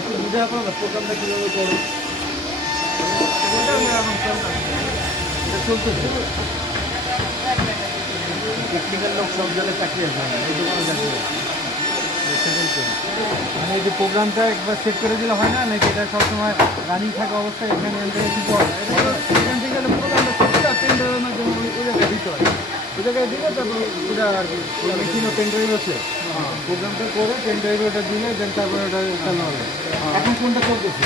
একটু বুঝে আপনার প্রোগ্রামটা কীভাবে করো চলতেছে টেকনিক্যাল লোক সব জায়গায় চাকরি আছে এই দোকানে চাকরি আছে মানে এই যে প্রোগ্রামটা একবার সেট করে দিলে হয় না নাকি এটা সবসময় রানিং থাকা অবস্থায় এখানে কিছু এখান থেকে প্রোগ্রামটা সেট করে পেন ড্রাইভের মাধ্যমে ওই জায়গায় দিতে হয় ওই জায়গায় দিলে তারপর ওটা আর কি মেশিনও পেন ড্রাইভ আছে প্রোগ্রামটা করে পেন ড্রাইভে ওটা দিলে দেন তারপরে ওটা চালু হবে এখন কোনটা চলতেছে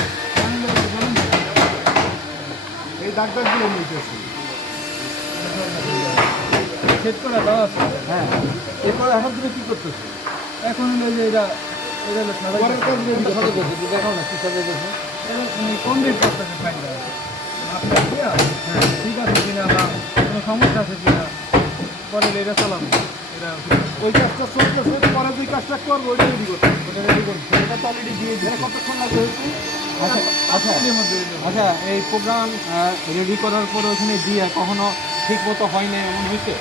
এই ডাক্তারগুলো নিতেছে সেট করা দেওয়া আছে হ্যাঁ এরপর এখন তুমি কী করতেছো এখন হলো যে এটা পরের কাজ সাথে করছে দেখাও না কী সাথে করছে কমপ্লিট করতেছে ফাইলটা আপনার হ্যাঁ ঠিক আছে কিনা বা কোনো সমস্যা আছে কিনা পরে এটা চালাবো এটা ওই কাজটা চলতেছে পরে যে কাজটা করবো ওইটা রেডি করতে ওটা রেডি করতে এটা তো অলরেডি দিয়ে দিলে কতক্ষণ লাগবে হয়েছে আচ্ছা আচ্ছা এই প্রোগ্রাম রেডি করার পরে ওখানে দিয়ে কখনো ঠিক মতো হয় না এমন হয়েছে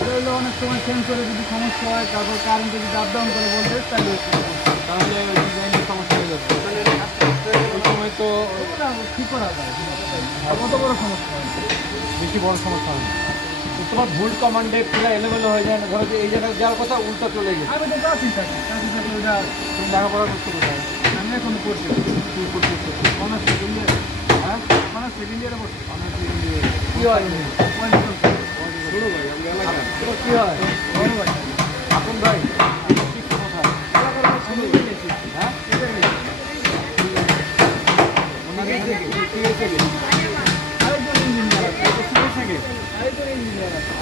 এটা হলো অনেক সময় চেঞ্জ করে যদি সমস্যা হয় তারপর কারেন্টে যদি আপ ডাউন করে বলতে তাহলে ওই ডিজাইনের সমস্যা হয়ে যাচ্ছে ওই সময় তো ঠিক করা যায় কত বড় সমস্যা হয় বেশি বড় সমস্যা হয় তোমার ভুল কমান্ডে পুরো এলোমেলো হয়ে যায় না ধরো যে এই জায়গায় যাওয়ার কথা উল্টা চলে গেছে আমি তো কাছেই থাকি ওইটা তুমি লেখাপড়া করতে কোথায় আমি এখন পড়ছি তুই পড়তেছি অনার্স সেকেন্ড ইয়ার হ্যাঁ অনার্স সেকেন্ড ইয়ারে পড়ছি অনার্স সেকেন্ড ইয়ার কী হয় ছোটো ভাই আমি এলাকা কী হয় বড় ভাই আপন ভাই শিক্ষা কোথায় হ্যাঁ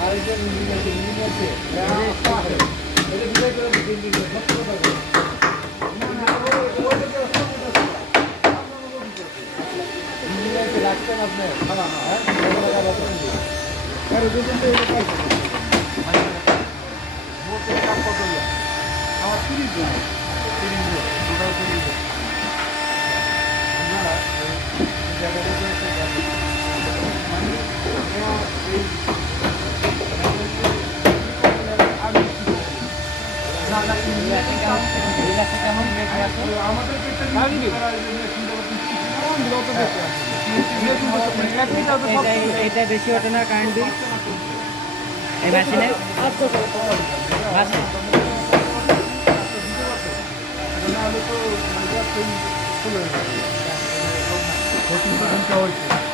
আরেকজন ইঞ্জিনিয়ার থেকে আরেকজন ইঞ্জিনিয়ার রাখতেন আপনার আমার 30 জন 30 জন টোটাল 30 জন আপনারা এটা বেশি ওঠে না কারেন্ট বিল এই মেশিনে হয়েছে